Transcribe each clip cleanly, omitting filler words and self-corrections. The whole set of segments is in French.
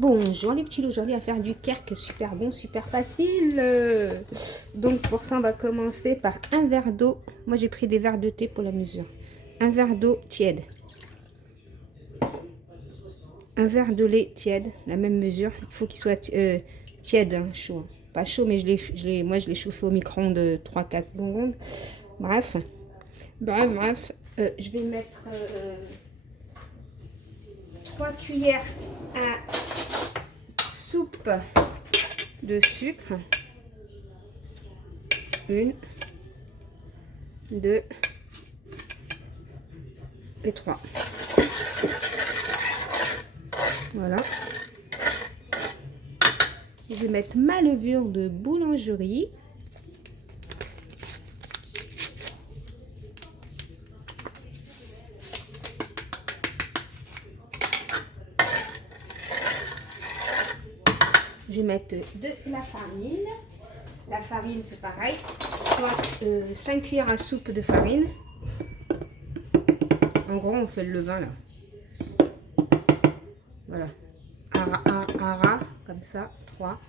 Bonjour les petits, aujourd'hui à faire du kerk super bon, super facile. Donc pour ça on va commencer par un verre d'eau. Moi j'ai pris des verres de thé pour la mesure. Un verre d'eau tiède. Un verre de lait tiède, la même mesure. Il faut qu'il soit tiède, hein, chaud. Pas chaud mais moi je l'ai chauffé au micro-ondes de 3-4 secondes. Bref. Je vais mettre 3 cuillères à soupe de sucre. 1, 2 et 3. Voilà. Je vais mettre ma levure de boulangerie. Je vais mettre de la farine. La farine, c'est pareil. Soit 5 cuillères à soupe de farine. En gros, on fait le levain là. Voilà. À ras, comme ça. 3,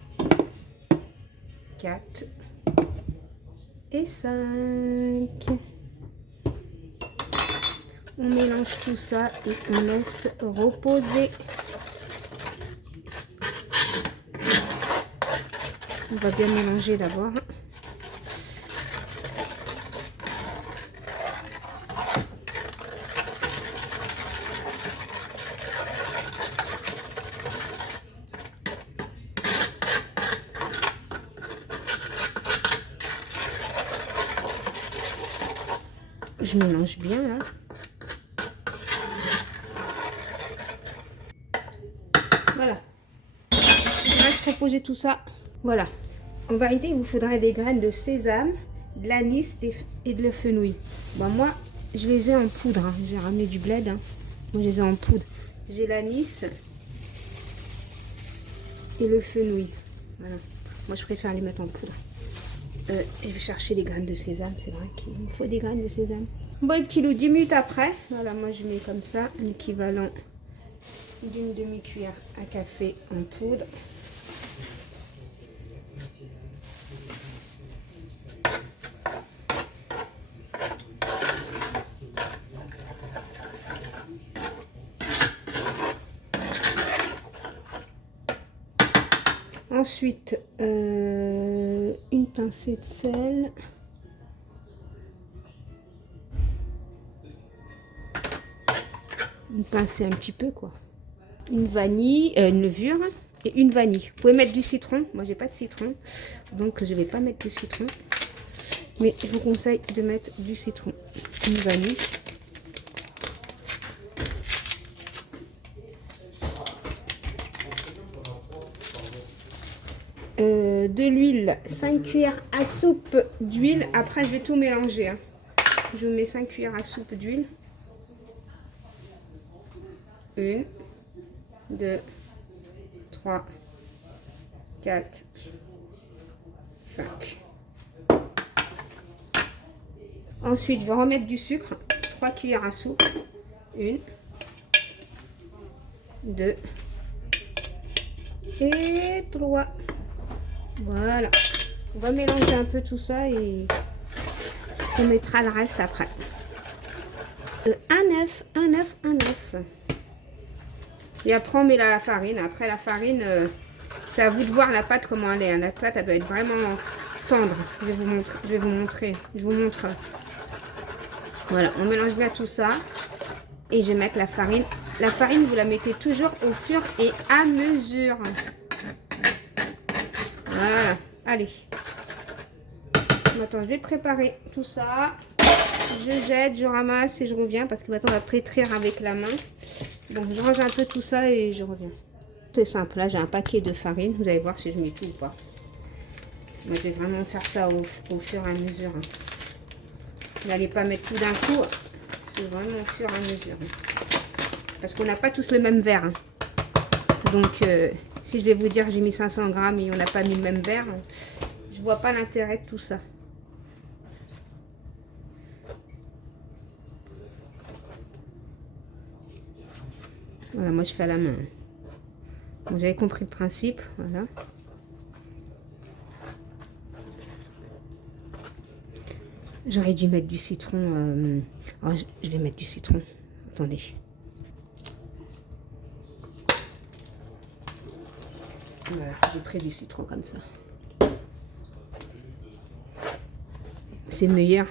4 et 5. On mélange tout ça et on laisse reposer. On va bien mélanger d'abord. Je mélange bien là. Voilà. Je laisse reposer tout ça. Voilà. En vérité, il vous faudra des graines de sésame, de l'anis et de la fenouil. Bon, moi, je les ai en poudre. Hein. J'ai ramené du bled. Hein. Moi, je les ai en poudre. J'ai l'anis et le fenouil. Voilà. Moi, je préfère les mettre en poudre. Je vais chercher les graines de sésame. C'est vrai qu'il me faut des graines de sésame. Bon, et petit loup, 10 minutes après. Voilà, moi, je mets comme ça l'équivalent d'une demi-cuillère à café en poudre. Ensuite, une pincée de sel. Une pincée un petit peu, quoi. Une vanille, une levure et une vanille. Vous pouvez mettre du citron. Moi, j'ai pas de citron, donc je vais pas mettre de citron. Mais je vous conseille de mettre du citron. Une vanille. De l'huile, 5 cuillères à soupe d'huile. Après, je vais tout mélanger. Hein. Je mets 5 cuillères à soupe d'huile. 1, 2, 3, 4, 5. Ensuite, je vais remettre du sucre. 3 cuillères à soupe. 1, 2 et 3. Voilà. On va mélanger un peu tout ça et on mettra le reste après. Un œuf. Et après, on met la farine. Après, la farine, c'est à vous de voir la pâte comment elle est. La pâte, elle doit être vraiment tendre. Je vais vous montrer. Je vous montre. Voilà, on mélange bien tout ça. Et je vais mettre la farine. La farine, vous la mettez toujours au fur et à mesure. Voilà, allez. Maintenant, je vais préparer tout ça. Je jette, je ramasse et je reviens parce que maintenant, on va pétrir avec la main. Donc, je range un peu tout ça et je reviens. C'est simple, là, j'ai un paquet de farine. Vous allez voir si je mets tout ou pas. Moi, je vais vraiment faire ça au fur et à mesure. Hein. Vous n'allez pas mettre tout d'un coup. C'est vraiment au fur et à mesure. Parce qu'on n'a pas tous le même verre. Hein. Donc, si je vais vous dire j'ai mis 500 grammes et on n'a pas mis le même verre, je vois pas l'intérêt de tout ça. Voilà, moi je fais à la main. Vous avez compris le principe, voilà. J'aurais dû mettre du citron. Oh, je vais mettre du citron. Attendez. Voilà, j'ai pris du citron comme ça. C'est meilleur.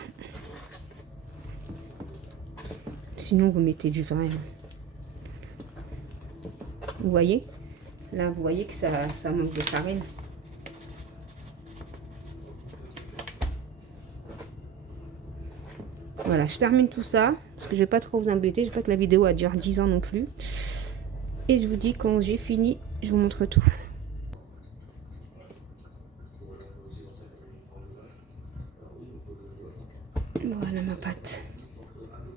Sinon, vous mettez du vin. Vous voyez? Là, vous voyez que ça manque de farine. Voilà, je termine tout ça. Parce que je ne vais pas trop vous embêter. Je ne veux pas que la vidéo a duré 10 ans non plus. Et je vous dis, quand j'ai fini, je vous montre tout. Voilà ma pâte.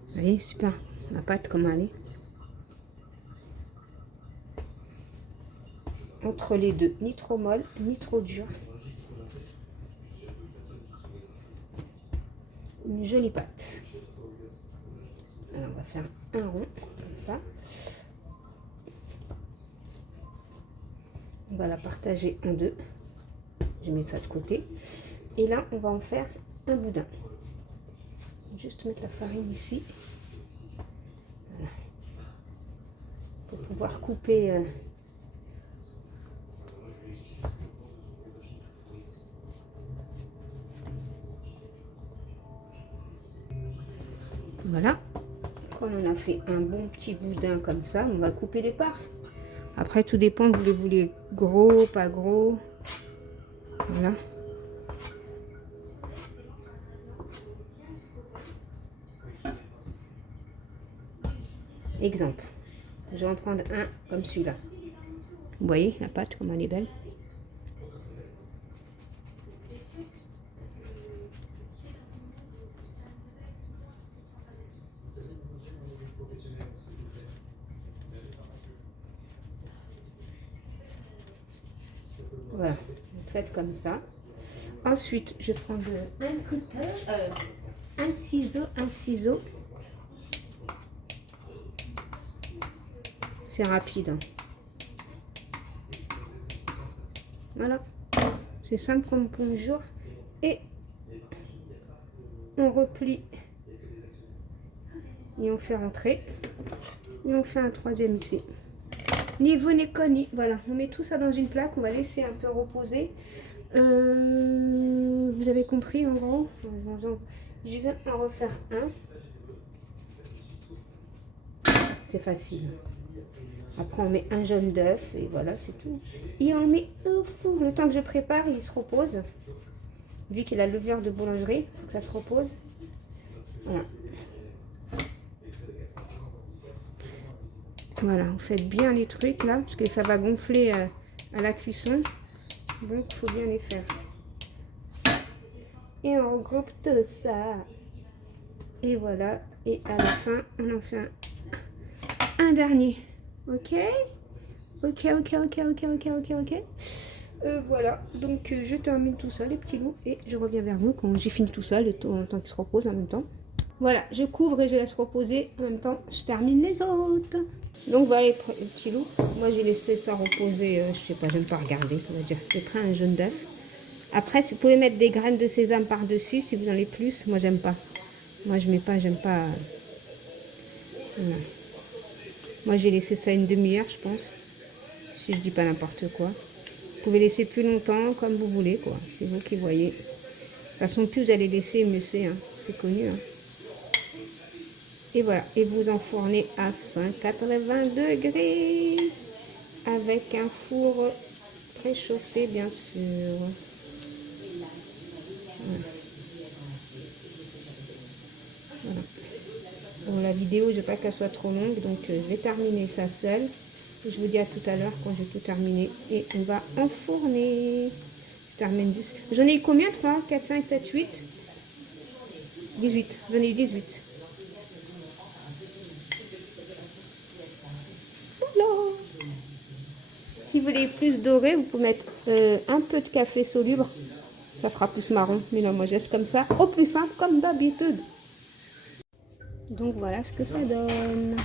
Vous voyez, super. Ma pâte, comment elle est. Entre les deux, ni trop molle, ni trop dure. Une jolie pâte. Alors, on va faire un rond, comme ça. On va la partager en deux. Je mets ça de côté. Et là, on va en faire un boudin. Juste mettre la farine ici. Voilà. Pour pouvoir couper... Voilà, quand on a fait un bon petit boudin comme ça, on va couper les parts. Après, tout dépend, vous les voulez gros, pas gros. Voilà. Exemple, je vais en prendre un comme celui-là. Vous voyez la pâte, comment elle est belle. Voilà, vous faites comme ça. Ensuite, je prends un couteau, un ciseau. C'est rapide. Hein. Voilà, c'est simple comme bonjour. Et on replie. Et on fait rentrer. Et on fait un troisième ici. Ni vous ni connu. Voilà, on met tout ça dans une plaque. On va laisser un peu reposer. Vous avez compris en gros. Je vais en refaire un. C'est facile. Après on met un jaune d'œuf et voilà, c'est tout. Et on met au four. Le temps que je prépare, il se repose. Vu qu'il a la levure de boulangerie, il faut que ça se repose. Voilà. Voilà, vous faites bien les trucs là, parce que ça va gonfler à la cuisson. Donc, il faut bien les faire. Et on regroupe tout ça. Et voilà. Et à la fin, on en fait un dernier. Ok? Ok. Voilà. Donc, je termine tout ça, les petits loups. Et je reviens vers vous quand j'ai fini tout ça, le temps qu'il se repose en même temps. Voilà, je couvre et je laisse reposer. En même temps, je termine les autres. Donc voilà les petits loups. Moi j'ai laissé ça reposer, je sais pas, j'aime pas regarder, on va dire. J'ai pris un jaune d'œuf. Après, vous pouvez mettre des graines de sésame par-dessus si vous en avez plus. Moi j'aime pas. Moi je mets pas, j'aime pas. Voilà. Moi j'ai laissé ça une demi-heure, je pense. Si je dis pas n'importe quoi. Vous pouvez laisser plus longtemps, comme vous voulez, quoi. C'est vous qui voyez. De toute façon, plus vous allez laisser, mieux c'est. Hein. C'est connu. Hein. Et voilà, et vous enfournez à 180 degrés avec un four préchauffé, bien sûr. Voilà. Bon, la vidéo, je ne veux pas qu'elle soit trop longue, donc je vais terminer ça seule. Je vous dis à tout à l'heure quand j'ai tout terminé et on va enfourner. Je termine juste. J'en ai eu combien de fois? 4, 5, 7, 8 18. J'en ai eu 18. Si vous voulez plus doré, vous pouvez mettre un peu de café soluble. Ça fera plus marron. Mais non, moi je laisse comme ça. Au plus simple, comme d'habitude. Donc voilà ce que ça donne.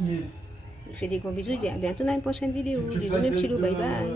Je vous fais des gros bisous. Je dis à bientôt dans une prochaine vidéo. Bisous mes petits loups. Bye bye.